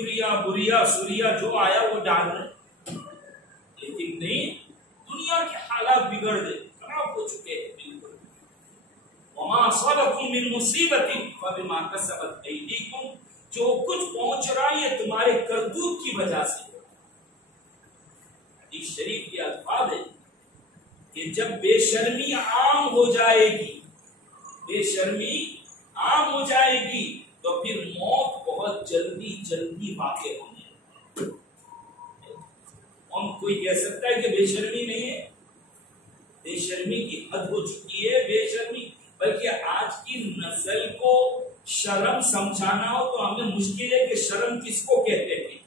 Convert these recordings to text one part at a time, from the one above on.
Urea بوریا سوریا جو آیا وہ ڈال رہے، لیکن نہیں، دنیا کے حالات بگڑ گئے، خراب ہو چکے ہیں بالکل۔ وما اصابکم من مصیبت فبما کسبت ایدیکم، جو کچھ پہنچ رہا ہے یہ تمہارے کرتوت کی وجہ سے۔ حدیث شریف کے الفاظ ہے کہ جب بے شرمی عام ہو جائے گی، بے شرمی عام ہو جائے گی تو پھر موت بہت جلدی جلدی واقع ہونے۔ ہم کوئی کہہ سکتا ہے کہ بے شرمی نہیں ہے؟ بے شرمی کی حد ہو چکی ہے، بے شرمی، بلکہ آج کی نسل کو شرم سمجھانا ہو تو ہمیں مشکل ہے کہ شرم کس کو کہتے ہیں۔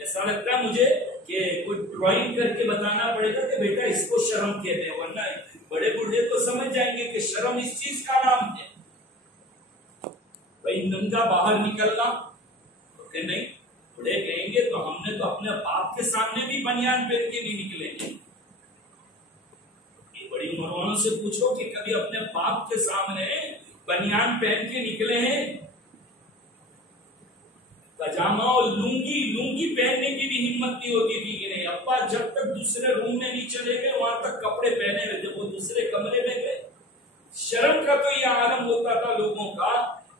ایسا لگتا ہے مجھے کہ کوئی ڈرائنگ کر کے بتانا پڑے گا کہ بیٹا اس کو شرم کہتے ہیں، ورنہ بڑے بوڑھے تو سمجھ جائیں گے کہ شرم اس چیز کا نام ہے۔ بھائی ننگا باہر نکلنا کہ نہیں، بڑے کہیں گے تو ہم نے تو اپنے باپ کے سامنے بھی بنیان پہن کے بھی نکلیں گے۔ بڑی عمروں سے پوچھو کہ کبھی اپنے باپ کے سامنے بنیان پہن کے نکلے ہیں؟ پاجامہ اور لنگی پہننے کی بھی ہمت نہیں ہوتی تھی کہ نہیں، ابا جب تک دوسرے روم میں نہیں چلے گئے وہاں تک کپڑے پہنے ہوئے، جب وہ دوسرے کمرے میں گئے، شرم کا تو یہ عالم ہوتا تھا لوگوں کا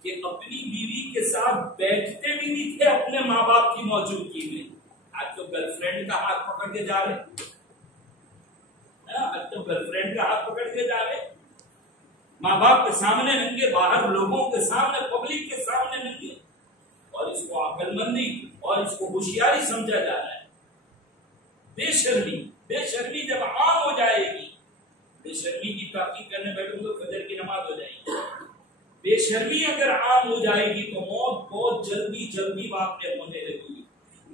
کہ اپنی بیوی کے ساتھ بیٹھتے بھی نہیں تھے اپنے ماں باپ کی موجودگی میں۔ آج تو گرل فرینڈ کا ہاتھ پکڑ کے جا رہے، آج تو گرل فرینڈ کا ہاتھ پکڑ کے جا رہے، ماں باپ کے سامنے ننگے، باہر لوگوں کے سامنے، پبلک کے سامنے ننگے، اور اس کو عقل مندی اور اس کو ہوشیاری سمجھا جا رہا ہے۔ بے شرمی جب عام ہو جائے گی، بے شرمی کی تحقیق کرنے بیٹھوں تو فجر کی نماز ہو جائے گی۔ بے شرمی اگر عام ہو جائے گی تو موت بہت جلدی واقع ہونے لگے گی۔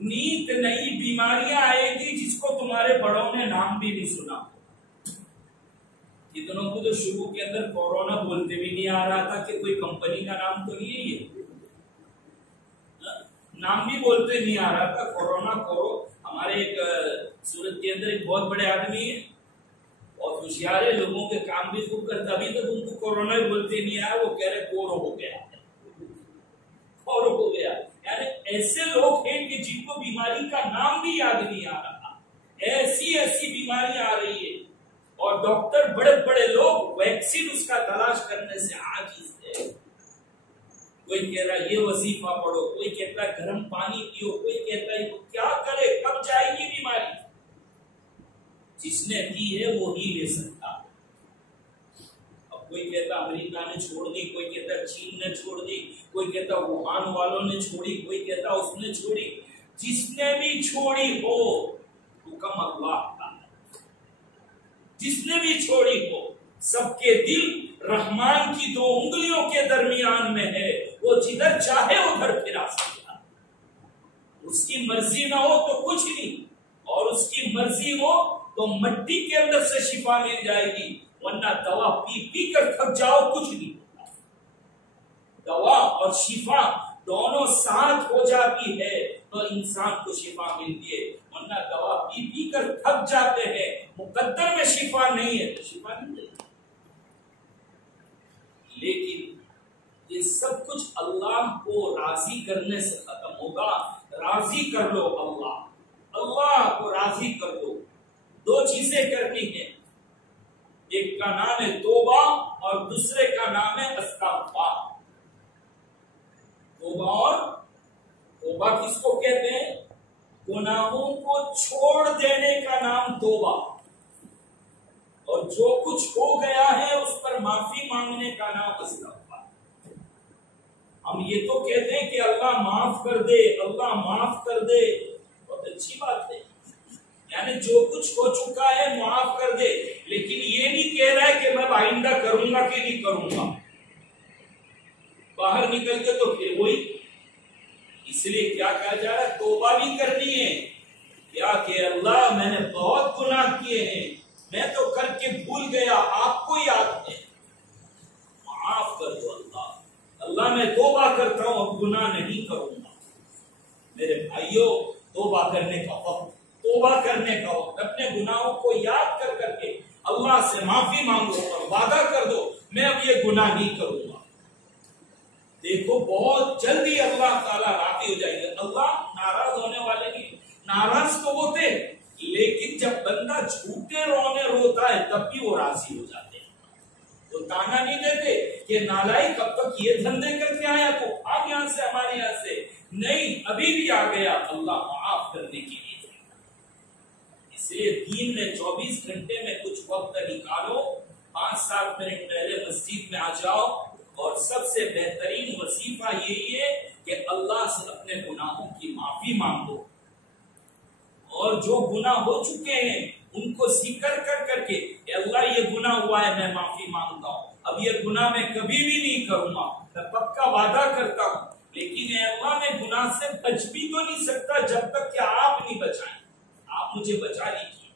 نیت نئی بیماریاں آئے گی جس کو تمہارے بڑوں نے نام بھی نہیں سنا۔ کتنوں کو تو شروع کے اندر کورونا بولتے بھی نہیں آ رہا تھا کہ کوئی کمپنی کا نام تو نہیں ہے، یہ نام بھی بولتے نہیں آ رہا تھا کورونا۔ ہمارے ایک سورت کے اندر ایک بہت بڑے آدمی ہے اور ہوشیار ہے، لوگوں کے کام بھی خوب کرتا، ابھی تک ان کو کورونا ہی بولتے نہیں آیا، وہ کہہ رہے کورو ہو گیا۔ یعنی ایسے لوگ ہیں کہ جن کو بیماری کا نام بھی یاد نہیں آ رہا، ایسی بیماریاں آ رہی ہے اور ڈاکٹر بڑے لوگ ویکسین اس کا تلاش کرنے سے عاجز ہے۔ کوئی کہہ رہا ہے یہ وظیفہ پڑھو، کوئی کہتا ہے گرم پانی پیو، کوئی کہتا ہے کیا کرے، کب جائے گی بیماری؟ جس نے کی ہے وہ ہی لے سکتا۔ اب کوئی کہتا امریکہ نے چھوڑ دی، کوئی کہتا چین نے چھوڑ دی، کوئی کہتا ووہان والوں نے چھوڑی، کوئی کہتا اس نے چھوڑی۔ جس نے بھی چھوڑی ہو حکم اللہ کا، جس نے بھی چھوڑی ہو، سب کے دل رحمان کی دو انگلیوں کے درمیان میں ہے، وہ جدھر چاہے ادھر پھرا سکتا۔ اس کی مرضی نہ ہو تو کچھ نہیں، اور اس کی مرضی ہو تو مٹی کے اندر سے شفا مل جائے گی، ورنہ دوا پی کر تھک جاؤ کچھ نہیں ہوتا۔ دوا اور شفا دونوں ساتھ ہو جاتی ہے تو انسان کو شفا ملتی ہے، ورنہ دوا پی کر تھک جاتے ہیں، مقدر میں شفا نہیں ہے تو شفا نہیں ملتی۔ لیکن یہ سب کچھ اللہ کو راضی کرنے سے ختم ہوگا۔ راضی کر لو اللہ کو راضی کر دو۔ دو چیزیں کرنی ہیں، ایک کا نام ہے توبہ اور دوسرے کا نام ہے استغفار۔ توبہ کس کو کہتے ہیں؟ گناہوں کو چھوڑ دینے کا نام توبہ، اور جو کچھ ہو گیا ہے اس پر معافی مانگنے کا نام استغفار۔ ہم یہ تو کہتے ہیں کہ اللہ معاف کر دے، اللہ معاف کر دے، بہت اچھی بات ہے، یعنی جو کچھ ہو چکا ہے معاف کر دے، لیکن یہ نہیں کہہ رہا ہے کہ میں آئندہ کروں گا کہ نہیں کروں گا۔ باہر نکل کے تو پھر وہی، اس لیے کیا کہا جا رہا ہے؟ توبہ بھی کرنی ہے، کیا کہ اللہ میں نے بہت گناہ کیے ہیں، میں تو کر کے بھول گیا، آپ کو یاد ہے، معاف کر دو اللہ میں توبہ کرتا ہوں، اب گناہ نہیں کروں گا۔ میرے بھائیوں، توبہ کرنے کا وقت، اپنے گناہوں کو یاد کر کے اللہ سے معافی مانگو اور وعدہ کر دو میں اب یہ گناہ نہیں کروں گا۔ دیکھو بہت جلدی اللہ تعالیٰ راضی ہو جائے طریقہ یہی ہے کہ اللہ سے اپنے گناہوں کی معافی مانگو، اور جو گناہ ہو چکے ہیں ان کو ذکر کر کر کے کہ اللہ یہ گناہ ہوا ہے، میں معافی مانگتا ہوں، اب یہ گناہ میں کبھی بھی نہیں کروں گا، میں پکا وعدہ کرتا ہوں، لیکن اے اللہ میں گناہ سے بچ بھی تو نہیں سکتا جب تک کہ آپ نہیں بچائیں، آپ مجھے بچا لیجیے۔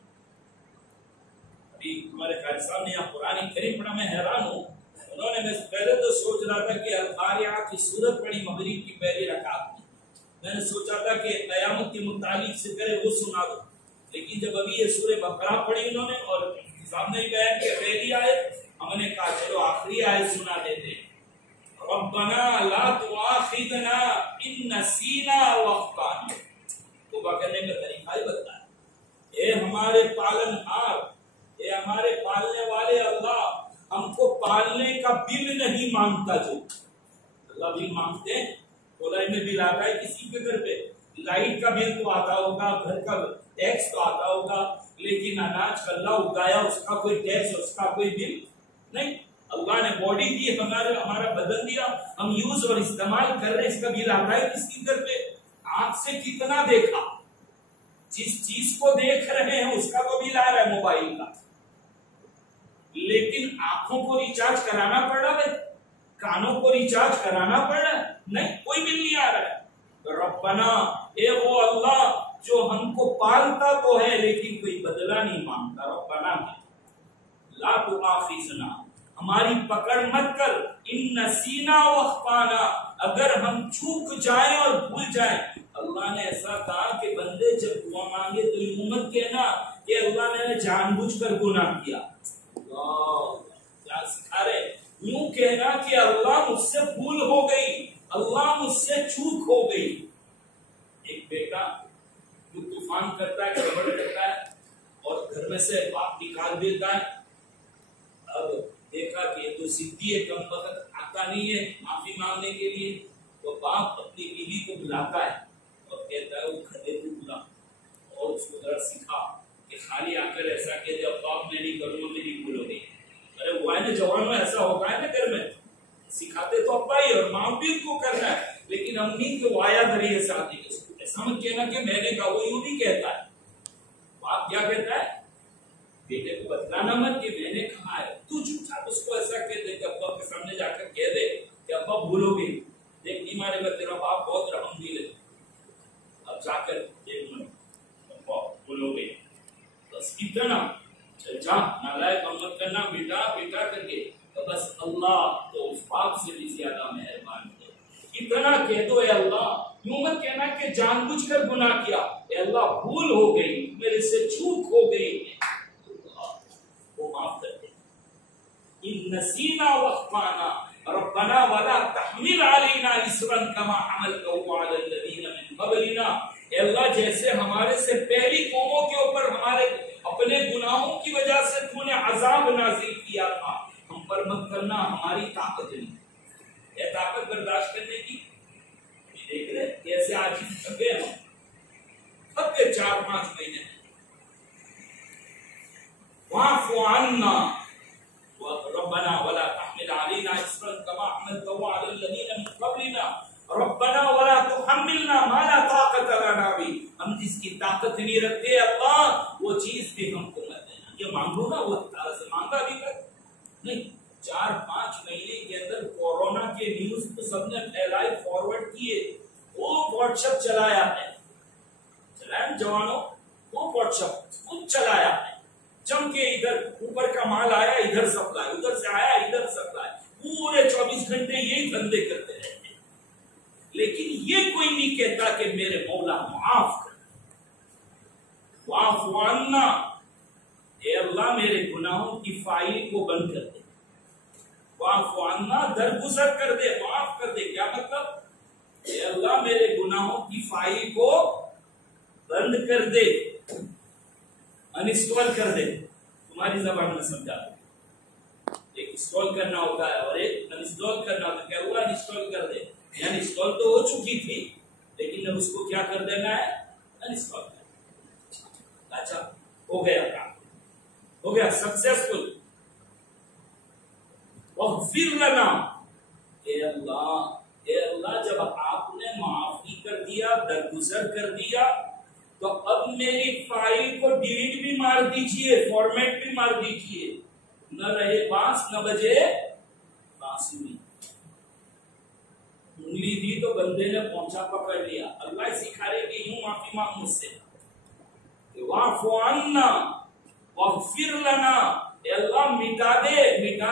ابھی ہمارے قاری صاحب نے یہاں قرآن کریم پڑھا، میں حیران ہوں، انہوں نے، میں پہلے تو سوچ رہا تھا کہ القاریہ کی سورت پڑھی مغرب کی پہلی رکعت میں، میں نے سوچا تھا کہ قیامت کے متعلق سے کرے وہ سنا دو، لیکن جب ابھی یہ سورہ بقرہ پڑھی انہوں نے اور سامنے ہی بیان کہ پہلی آیت، ہم نے کہا چلو آخری آیت سنا دیتے ہیں۔ ربنا لا تؤاخذنا ان نسینا واخطانا، توبہ کرنے کا طریقہ ہی بتایا، اے ہمارے پالن ہار، اے ہمارے پالنے والے اللہ، ہم کو پالنے کا بل نہیں مانگتا، جو اللہ بل مانگتے ہیں، کولائی میں بل آتا ہے کسی کے گھر پہ، لائٹ کا بل تو آتا ہوگا، گھر کا ٹیکس تو آتا ہوگا، لیکن اناج کا اللہ اگایا اس کا کوئی ٹیکس، اس کا کوئی بل نہیں۔ اللہ نے باڈی دی، ہمارا بدن دیا، ہم یوز اور استعمال کر رہے ہیں، اس کا بل آتا ہے کسی گھر پہ؟ آنکھ سے کتنا دیکھا، جس چیز کو دیکھ رہے ہیں اس کا تو بل آ رہا ہے موبائل کا، لیکن آنکھوں کو ریچارج کرانا پڑ رہا ہے، کانوں کو ریچارج کرانا پڑ رہا ہے، نہیں، کوئی بل نہیں آ رہا ہے۔ ربنا، اے وہ اللہ جو ہم کو پالتا تو ہے لیکن کوئی بدلہ نہیں مانگتا، ربنا لا تؤاخذنا، ہماری پکڑ مت کر، ان نسینا واخطانا، اگر ہم چوک جائیں اور بھول جائیں۔ اللہ نے ایسا کہا کہ بندے جب دعا مانگے تو یوں مت کہنا کہ اللہ نے جان بوجھ کر گناہ کیا، اللہ کیا سکھا رہے، یوں کہنا کہ اللہ مجھ سے بھول ہو گئی، اللہ مجھ سے چوک ہو گئی۔ ایک بیٹا جو طوفان کرتا ہے، گڑبڑ کرتا ہے اور گھر میں سے باپ نکال دیتا ہے، اب دیکھا کہ یہ تو ضدی ہے، کم وقت آتا نہیں ہے معافی مانگنے کے لیے، تو باپ اپنی بیوی کو بلاتا ہے اور کہتا ہے وہ کھڑے کو بلا اور اس کو ذرا سکھا کہ خالی آ کر ایسا کہ جب باپ میں نہیں کروں میری بھول ہو گئی۔ ارے وہ ہے نا، جوان میں ایسا ہوتا ہے نا، گھر میں سکھاتے تو ابا ہی اور ماں بھی کو کرنا ہے، لیکن امی کے وایا دھریے ساتھی ایسا مت کہنا کہ میں نے کہا، وہ یوں نہیں کہتا ہے، باپ کیا کہتا ہے بیٹے کو بتلانا مت کہ میں نے کہا ہے، تو چپ چاپ اس کو ایسا کہہ دے کہ ابا کے سامنے جا کر کہہ دے کہ ابا بھول ہو گئی، دیکھ نہیں مارے گا تیرا باپ بہت رحم دل ہے، اب جا کر دیکھ ابا بھول ہو گئی، بس اتنا چل جا، نالائق مت کرنا بیٹا بیٹا کر کے، تو بس اللہ تو اس پاک سے بھی زیادہ مہربان ہے، اتنا کہہ دو اے اللہ، یوں مت کہنا کہ جان بوجھ کر گناہ کیا، اے اللہ بھول ہو گئی، میرے سے چوک ہو گئی، وہ معاف کر دے۔ ان نسینا واخطانا ربنا ولا تحمل علينا اصرا كما حملته على الذين من قبلنا، اے اللہ جیسے ہمارے سے پہلی قوموں کے اوپر ہمارے اپنے گناہوں کی وجہ سے تو نے عذاب نازل کیا تھا، ہم پر مت کرنا، ہماری طاقت نہیں ہے طاقت برداشت کرنے کی۔ دیکھ رہے کیسے آج تھکے ہم، تھک کے 4-5 مہینے، واعف عنا ربنا ولا تحمل علينا اصرا كما حملته على الذين من قبلنا ربنا ولا تحملنا ما لا طاقة لنا به، ہم جس کی طاقت نہیں رکھتے اللہ وہ چیز بھی ہم کو مت دینا، یہ مانگو نا، وہ سے مانگا بھی کر نہیں۔ 4-5 مہینے کے اندر کورونا کے نیوز تو سب نے پھیلائے، فارورڈ کیے، وہ واٹس ایپ چلایا ہے جوانوں، وہ واٹس ایپ خود چلایا ہے، جم کے ادھر اوپر کا مال آیا ادھر سپلائی، ادھر سے آیا ادھر سپلائی، پورے 24 گھنٹے یہی دھندے کرتے رہتے ہیں، لیکن یہ کوئی نہیں کہتا کہ میرے مولا معاف کر، واعف عنا، اے اللہ میرے گناہوں کی فائل کو بند کر دے، واعف عنا درگزر کر دے، معاف کر دے، کیا مطلب؟ اے اللہ میرے گناہوں کی فائل کو بند کر دے، انسٹال کر دے، تمہاری زبان میں سمجھا دے، ایک انسٹال کرنا ہوتا ہے اور ایک انسٹال کرنا ہوتا ہے، کیا ہوا انسٹال کر دے، یعنی انسٹال تو ہو چکی تھی لیکن اب اس کو کیا کر دینا ہے، انسٹال کرنا، اچھا ہو گیا کام، ہو گیا سکسیسفل۔ واغفر لنا، اے اللہ اللہ جب آپ نے معافی کر دیا، درگزر کر دیا، تو اب میری فائل کو ڈیلیٹ بھی مار دیجئے، فارمیٹ بھی مار دیجئے، نہ رہے بانس نہ بجے بانسری۔ انگلی دی تو بندے نے پہنچا پکڑ لیا۔ اللہ سکھا رہے کہ یوں معافی مانگ مجھ سے، واعف عنا واغفر لنا، اے اللہ مٹا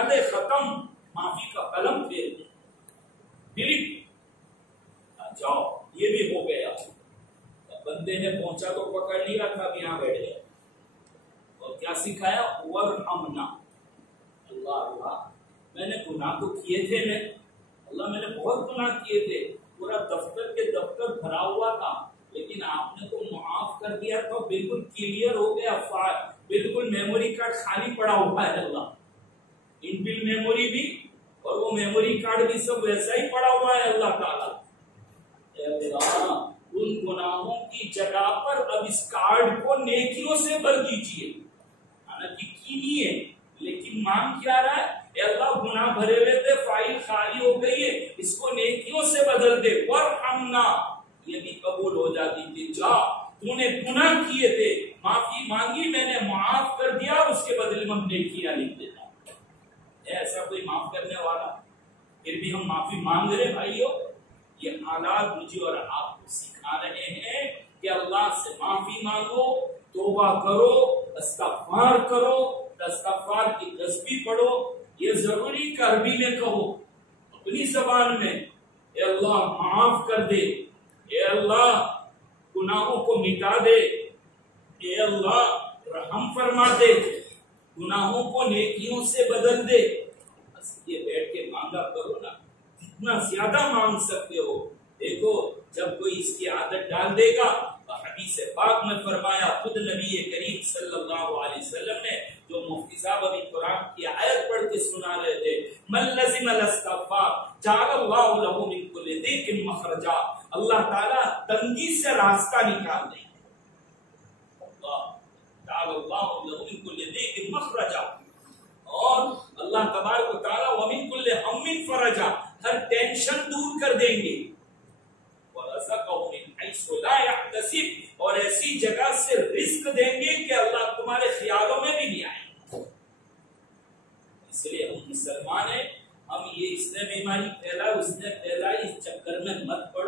دے ختم، معافی کا قلم پھیر دے، ڈیلیٹ، جاؤ، یہ بھی ہو گیا۔ بندے نے پہنچا تو پکڑ لیا تھا، یہاں بیٹھ گیا اور کیا سکھایا؟ ورحمنا، اللہ میں نے گناہ تو کیے تھے، اللہ میں نے بہت گناہ کیے تھے، پورا دفتر کے دفتر بھرا ہوا تھا، لیکن آپ نے تو معاف کر دیا تو بالکل کلیئر ہو گیا، بالکل میموری کارڈ خالی پڑا ہوا ہے اللہ، ان بل میموری بھی اور وہ میموری کارڈ بھی سب ویسا ہی پڑا ہوا ہے اللہ تعالیٰ۔ ان گناہوں کی جگہ پر اب اس کارڈ کو نیکیوں سے بھر دیجیے، حالانکہ کی نہیں ہے لیکن مانگ کیا رہا ہے؟ اے اللہ گناہ بھرے ہوئے تھے، فائل خالی ہو گئی ہے، اس کو نیکیوں سے بدل دے، ورحمنا، یہ بھی قبول ہو جاتی تھی۔ جا، تو نے گناہ کیے تھے، معافی مانگی، میں نے معاف کر دیا، اس کے بدلے میں نیکیاں لکھ دیتا ہوں۔ ایسا کوئی معاف کرنے والا؟ پھر بھی ہم معافی مانگ رہے بھائیو۔ یہ حالات مجھے اور آپ کو سکھا رہے ہیں کہ اللہ سے معافی مانگو، توبہ کرو، استغفار کرو، استغفار کی تسبیح پڑھو، یہ ضروری کہ عربی میں کہو، اپنی زبان میں، اے اللہ معاف کر دے، اے اللہ گناہوں کو مٹا دے، اے اللہ رحم فرما دے، گناہوں کو نیکیوں سے بدل دے۔ بس یہ بیٹھ کے مانگا کرو نا، جتنا زیادہ مانگ سکتے ہو۔ دیکھو جب کوئی اس کی عادت ڈال دے گا، حدیث پاک میں فرمایا، خود نبی کریم صلی اللہ علیہ وسلم نے، جو مفتی صاحب ابھی قرآن کی آیت پڑھ کے سنا رہے تھے، من لزم الاستغفار جعل اللہ له من كل ضيق مخرجا، اللہ تعالیٰ تنگی سے راستہ نکال دیں گے، اللہ جعل اللہ له من كل ضيق مخرجا، اور اللہ تبارک و تعالیٰ ومن كل هم فرجا، ہر ٹینشن دور کر دیں گے، وَرَزَقَهُ مِنْ حَيْثُ لَا يَحْتَسِبُ، اور ایسی جگہ سے رزق دیں گے کہ اللہ تمہارے خیالوں میں بھی نہیں آئے۔ اس لیے ہم مسلمان ہیں، ہم یہ اس نے بیماری پھیلا اس نے پھیلا اس چکر میں مت پڑو۔